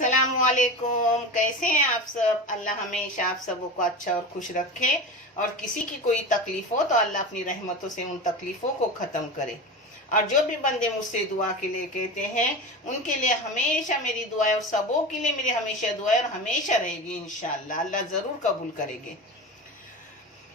अस्सलामुअलैकुम। कैसे हैं आप सब? अल्लाह हमेशा आप सबों को अच्छा और खुश रखे, और किसी की कोई तकलीफ हो तो अल्लाह अपनी रहमतों से उन तकलीफों को ख़त्म करे। और जो भी बंदे मुझसे दुआ के लिए कहते हैं उनके लिए हमेशा मेरी दुआ है, और सबों के लिए मेरी हमेशा दुआ है और हमेशा रहेगी इंशाअल्लाह। अल्लाह ज़रूर कबूल करेंगे।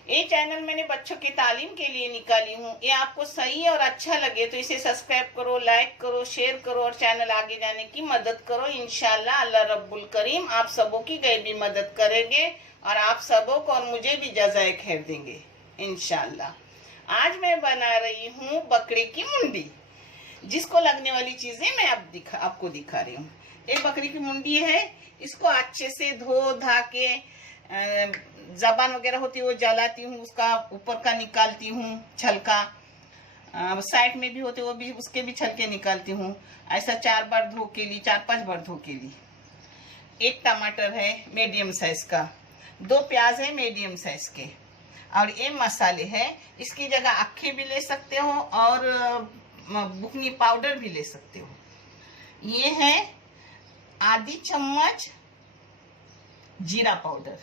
ये चैनल मैंने बच्चों की तालीम के लिए निकाली हूँ। ये आपको सही और अच्छा लगे तो इसे सब्सक्राइब करो, लाइक करो, शेयर करो और चैनल आगे जाने की मदद करो। इंशाल्लाह अल्लाह रब्बुल करीम आप सबों की गैबी मदद करेंगे और आप सबों को और मुझे भी जज़ाए खैर देंगे इंशाल्लाह। आज मैं बना रही हूँ बकरी की मुंडी, जिसको लगने वाली चीजें मैं अब आपको दिखा रही हूँ। एक बकरी की मुंडी है, इसको अच्छे से धो धा के जबान वगैरह होती है वो जलाती हूँ, उसका ऊपर का निकालती हूँ छलका, साइड में भी होते वो भी उसके भी छलके निकालती हूँ। ऐसा 4 बार धो के ली, 4-5 बार धो के ली। एक टमाटर है मीडियम साइज का, 2 प्याज है मीडियम साइज के, और ये मसाले है। इसकी जगह अक्खे भी ले सकते हो और बुकनी पाउडर भी ले सकते हो। ये है आधी चम्मच जीरा पाउडर,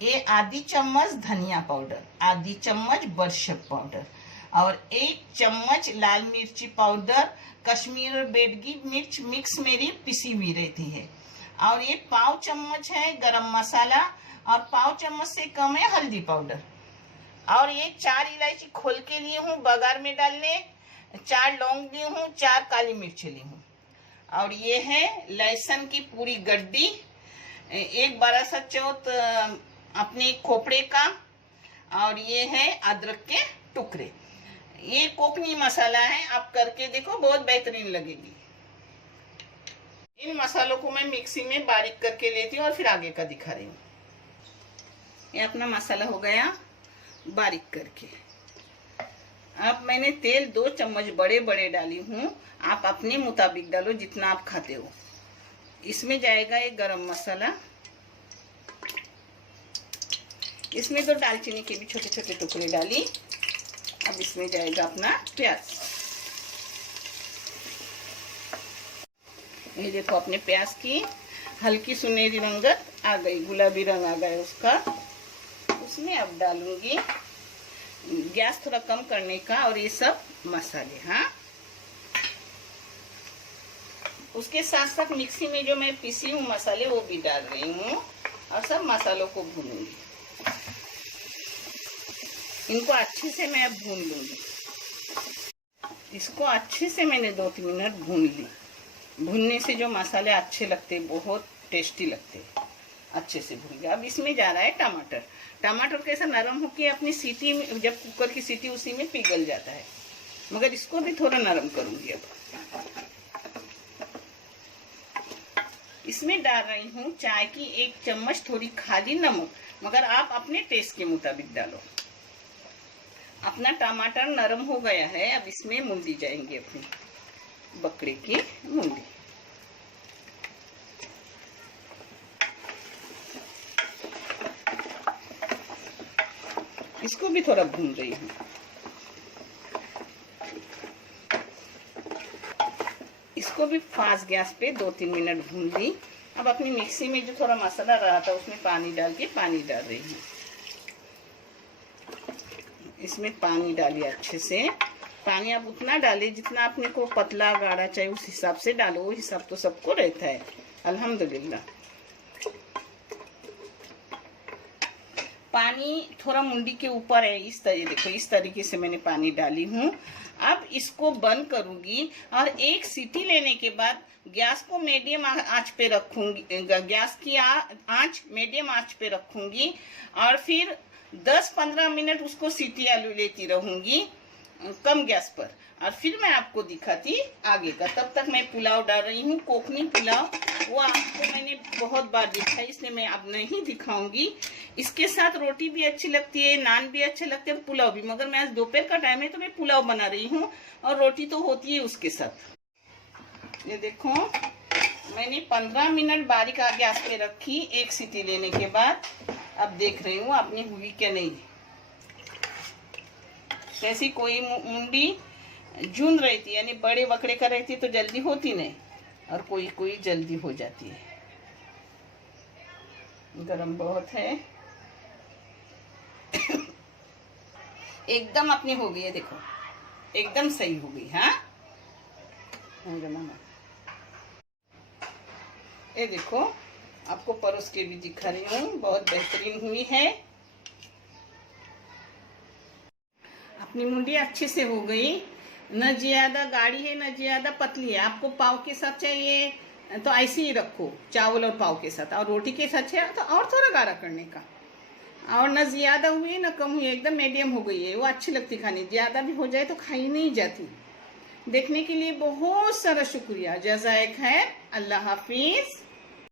ये आधी चम्मच धनिया पाउडर, आधी चम्मच बरशक पाउडर, और 1 चम्मच लाल मिर्ची पाउडर, कश्मीर और बेडगी मिर्च मिक्स मेरी पिसी हुई रहती है, और ये 1/4 चम्मच है गरम मसाला, और 1/4 चम्मच से कम है हल्दी पाउडर, और ये 4 इलायची खोल के लिए हूँ बघार में डालने, 4 लौंग ली हूँ, 4 काली मिर्च ली हूँ, और ये है लहसुन की पूरी गड्डी, 1 बड़ा सा चौथ अपने खोपड़े का, और ये है अदरक के टुकड़े। ये कोकनी मसाला है, आप करके देखो बहुत बेहतरीन लगेगी। इन मसालों को मैं मिक्सी में बारीक करके लेती हूँ और फिर आगे का दिखा रही हूँ। ये अपना मसाला हो गया बारीक करके। अब मैंने तेल 2 चम्मच बड़े बड़े डाली हूँ, आप अपने मुताबिक डालो जितना आप खाते हो। इसमें जाएगा एक गरम मसाला, इसमें 2 दालचीनी के भी छोटे छोटे टुकड़े डाली। अब इसमें जाएगा अपना प्याज। ये देखो अपने प्याज की हल्की सुनहरी रंगत आ गई, गुलाबी रंग आ गया उसका। उसमें अब डालूंगी, गैस थोड़ा कम करने का, और ये सब मसाले। हाँ, उसके साथ साथ मिक्सी में जो मैं पीसी हूँ मसाले वो भी डाल रही हूँ, और सब मसालों को भूनूंगी। इनको अच्छे से मैं अब भून लूंगी। इसको अच्छे से मैंने 2-3 मिनट भून ली। भूनने से जो मसाले अच्छे लगते, बहुत टेस्टी लगते, अच्छे से भून गया। अब इसमें जा रहा है टमाटर। टमाटर कैसा नरम होके अपनी सीटी में, जब कुकर की सीटी उसी में पिघल जाता है, मगर इसको भी थोड़ा नरम करूंगी। अब इसमें डाल रही हूँ चाय की 1 चम्मच थोड़ी खाली नमक, मगर आप अपने टेस्ट के मुताबिक डालो। अपना टमाटर नरम हो गया है, अब इसमें मुंडी जाएंगे अपनी बकरे की मुंडी। इसको भी थोड़ा भून रही हूँ। इसको भी फास्ट गैस पे 2-3 मिनट भून ली। अब अपनी मिक्सी में जो थोड़ा मसाला रहा था उसमें पानी डाल के पानी डाल रही हूँ। इसमें पानी डालिए अच्छे से। पानी आप उतना डालिए जितना आपने को पतला गाढ़ा चाहिए, उस हिसाब से डालो। वो हिसाब तो सबको रहता है अल्हम्दुलिल्लाह। पानी थोड़ा मुंडी के ऊपर है, इस तरीके देखो, इस तरीके से मैंने पानी डाली हूँ। अब इसको बंद करूंगी और 1 सीटी लेने के बाद गैस को मीडियम आंच पे रखूंगी। गैस की आंच मीडियम आंच पे रखूंगी, और फिर 10-15 मिनट उसको सीटी आलू लेती रहूंगी कम गैस पर, और फिर मैं आपको दिखाती आगे का। तब तक मैं पुलाव डाल रही हूँ, कोकनी पुलाव। वो आपको मैंने बहुत बार दिखाई, इसलिए मैं अब नहीं दिखाऊंगी। इसके साथ रोटी भी अच्छी लगती है, नान भी अच्छे लगते हैं, पुलाव भी, मगर मैं आज दोपहर का टाइम है तो मैं पुलाव बना रही हूँ, और रोटी तो होती है उसके साथ। ये देखो मैंने 15 मिनट बारीक गैस पे रखी 1 सीटी लेने के बाद। अब देख रही हूँ अपनी हुई क्या नहीं। जैसी कोई मुंडी जून रही थी, यानी बड़े बकरे का रहती तो जल्दी होती नहीं, और कोई कोई जल्दी हो जाती है। गरम बहुत है। एकदम अपनी हो गई है, देखो एकदम सही हो गई। हाँ ये देखो, आपको परोस के भी दिखा रही हूँ, बहुत बेहतरीन हुई है। अपनी मुंडी अच्छे से हो गई, न ज्यादा गाढ़ी है न ज्यादा पतली है। आपको पाव के साथ चाहिए तो ऐसे ही रखो, चावल और पाव के साथ, और रोटी के साथ चाहिए तो और थोड़ा गाढ़ा करने का। और न ज्यादा हुई न कम हुई, एकदम मीडियम हो गई है। वो अच्छी लगती खाने, ज्यादा भी हो जाए तो खाई नहीं जाती। देखने के लिए बहुत सारा शुक्रिया। जज़ाए खैर। अल्लाह हाफिज।